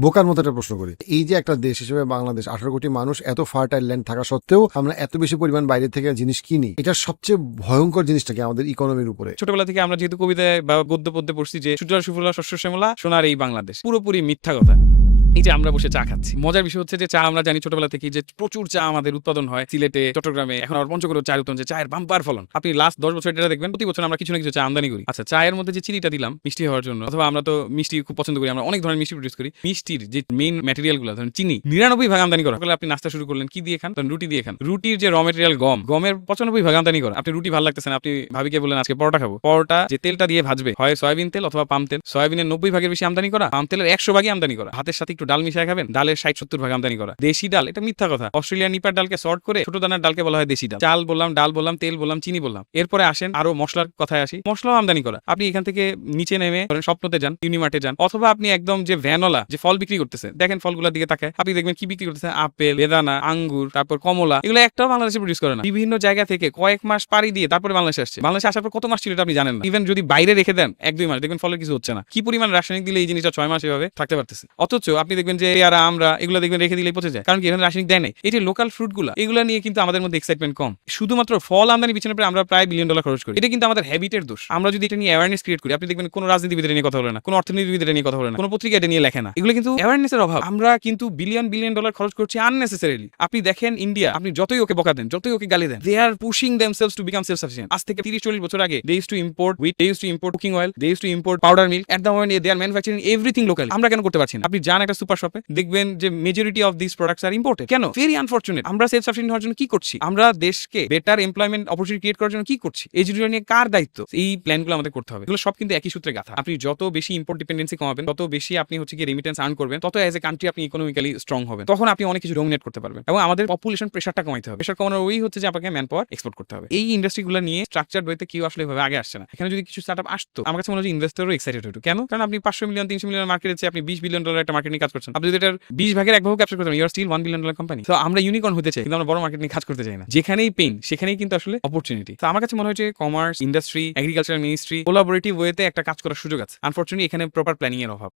বোকার মতো একটা প্রশ্ন করি। এই যে একটা দেশ হিসেবে বাংলাদেশ, আঠারো কোটি মানুষ এত ফার্টাইল ল্যান্ড থাকা সত্ত্বেও আমরা এত বেশি পরিমাণ বাইরে থেকে জিনিস কিনি, এটা সবচেয়ে ভয়ঙ্কর জিনিসটা কি আমাদের ইকোনমির উপরে? ছোটবেলা থেকে আমরা যেহেতু কবিতায় বা গদ্য পদ্যে পড়ছি যে, সুজলা সুফলা শস্য শ্যামলা সোনার এই বাংলাদেশ। পুরোপুরি মিথ্যা কথা। এই যে আমরা বসে চা খাচ্ছি। মজার বিষয় হচ্ছে যে চা আমরা জানি ছোটবেলা থেকে যে প্রচুর চা আমাদের উৎপাদন হয় সিলেটে, চট্টগ্রামে। এখন আর পঞ্চগড়ে চায়ের উৎপাদন চায়ের বাম্পার ফলন। আপনি লাস্ট দশ বছর এটা দেখবেন, প্রতি বছর আমরা কিছু না কিছু চা আমদানি করি। আচ্ছা চায়ের মধ্যে যে চিনিটা দিলাম, মিষ্টি হওয়ার জন্য, অথবা আমরা তো মিষ্টি খুব পছন্দ করি, আমরা অনেক ধরনের মিষ্টি প্রডিউস করি। মিষ্টির যে মেইন ম্যাটেরিয়ালগুলো ধরেন চিনি, নিরানব্বই ভাগ আমদানি করা। সকালে আপনি নাস্তা শুরু করলেন, কি দিয়ে খান? ধরেন রুটি দিয়ে খান। রুটির যে র মেটেরিয়াল গম, গমের পঁচানব্বই ভাগ আমদানি করা। আপনি রুটি ভালো লাগতেছেন আপনি ভাবিকে বললেন, আজকে পরোটা খাব। পরোটা যে তেলটা দিয়ে ভাজবে, হয় সয়াবিন তেল অথবা পাম তেল। সয়াবিনের নব্বই ভাগের বেশি আমদানি করা, পাম তেলের একশো ভাগই আমদানি করা। হাতের সাথে একটু ডাল মিশিয়ে খাবেন? ডালের ষাট, সত্তর ভাগ আমদানি করা। দেশি ডাল, এটা মিথ্যা কথা। অস্ট্রেলিয়ান নিপার ডালকে শর্ট করে ছোট দানার ডালকে বলা হয় দেশি ডাল। চাল বললাম, ডাল বললাম, তেল বললাম, চিনি বললাম। এরপরে আসেন আরও মশলার কথায় আসি। মশলাও আমদানি করা। আপনি এখান থেকে নিচে নেমে স্বপ্নতে যান, ইউনিমার্টে যান, অথবা আপনি একদম যে ভ্যানওয়ালা যে ফল বিক্রি করতেছে দেখেন ফলগুলোর দিকে তাকায়, আপনি দেখবেন কি বিক্রি করতেছে আপেল, বেদানা, আঙ্গুর, তারপর কমলা, এগুলো একটাও বাংলাদেশে প্রডিউস করে না। বিভিন্ন জায়গা থেকে কয়েক মাস পাড়ি দিয়ে তারপরে বাংলাদেশে আসছে। বাংলাদেশে আসার পর কত মাস ছিল এটা আপনি জানেন না। ইভেন যদি বাইরে রেখে দেন, এক, দুই মাস, দেখবেন ফলের কিছু হচ্ছে না। কি পরিমাণ রাসায়নিক দিলে এই জিনিসটা ছয় মাস এভাবে থাকতে পারতেছে? অথচ আপনি দেখবেন যে পেয়ারা আমরা, এগুলো দেখবেন রেখে দিলেই পচে যায়। কারণ কি, এখানে রাসায়নিক দেয় নাই। এই যে লোকাল ফ্রুটগুলো, এগুলো নিয়ে কিন্তু আমাদের মধ্যে এক্সাইটমেন্ট কম। শুধুমাত্র ফল আমদানি পিছনে আমরা প্রায় বিলিয়ন ডলার খরচ করি। এটা কিন্তু আমাদের হ্যাবিটের দোষ। আমরা যদি এটা নিয়ে অ্যাওয়ারনেস ক্রিয়েট করি, আপনি দেখবেন কোনো রাজনীতিবিদ এটা নিয়ে কথা বলে না, কোনো অর্থনীতিবিদ এটা নিয়ে কথা বলে না, কোনো পত্রিকা এটা নিয়ে লেখে না। এগুলো কিন্তু অ্যাওয়ারনেসের অভাব। আমরা কিন্তু বিলিয়ন বিলিয়ন ডলার খরচ করছি আননেসেসারিলি আপনি দেখেন ইন্ডিয়া আপনি যতই ওকে বকা দেন, যতই ওকে গালি দেন they are pushing themselves to become self sufficient আজ থেকে তিরিশ, চল্লিশ বছর আগে they use to import with they use to import cooking oil they use to import powder milk at the moment they are manufacturing everything local আমরা কেন করতে পারছি না? আপনি যান একটা সুপার শপে দেখবেন যে majority of this products are imported কেন? ভেরি আনফর্চুনেট আমরা সেলফ সাফিসিয়েন্ট হওয়ার জন্য কি করছি? আমরা দেশকে বেটার এমপ্লয়মেন্ট অপরচুনিটি ক্রিয়েট করার জন্য কি করছি? এই জিনিসগুলো নিয়ে কার দায়িত্ব? এই প্ল্যানগুলো আমাদের করতে হবে। এগুলো সব কিন্তু একই সূত্রে গাথা। আপনি যত বেশি ইম্পোর্ট ডিপেন্ডেন্সি কমাবেন, তত বেশি আপনি হচ্ছে কি রেমিটেন্স আর্ন করবেন, তত এজ এ কান্ট্রি আপনি ইকোনমিক্যালি স্ট্রং হবেন। তখন আপনি অনেক কিছু ডোমিনেট করতে পারবেন এবং আমাদের পপুলেশন প্রেশারটা কমাইতে হবে। প্রেশার কমানোর ওই হচ্ছে যে আপনাকে ম্যান পাওয়ার এক্সপোর্ট করতে হবে। এই ইন্ডাস্ট্রিগুলো নিয়ে স্ট্রাকচার বইতে কেউ আসলে এভাবে আগে আসছে না। এখানে যদি কিছু স্টার্ট আপ আসতো, আমার কাছে মনে হয় ইনভেস্টরও এক্সাইটেড হতো কেন? কারণ আপনি পাঁচশো মিলিয়ন তিনশো মিলিয়ন মার্কেটে চেয়ে আপনি বিশ বিলিয়ন ডলার একটা মার্কেট নিয়ে কাজ করছেন। আপনি যদি এটার বিশ ভাগের এক ভাগ ক্যাপচার করতে you're still one billion dollar company তো আমরা ইউনিকর্ন হতে চাই, কিন্তু আমরা বড় মার্কেট নিয়ে কাজ করতে চাই না। যেখানেই পেন সেখানেই কিন্তু আসলে অপরচুনিটি তো আমার কাছে মনে হয় commerce industry agriculture ministry collaborative ওয়েতে একটা কাজ করার সুযোগ আছে। আনফর্চুনেটলি এখানে প্রপার প্ল্যানিং এর অভাব।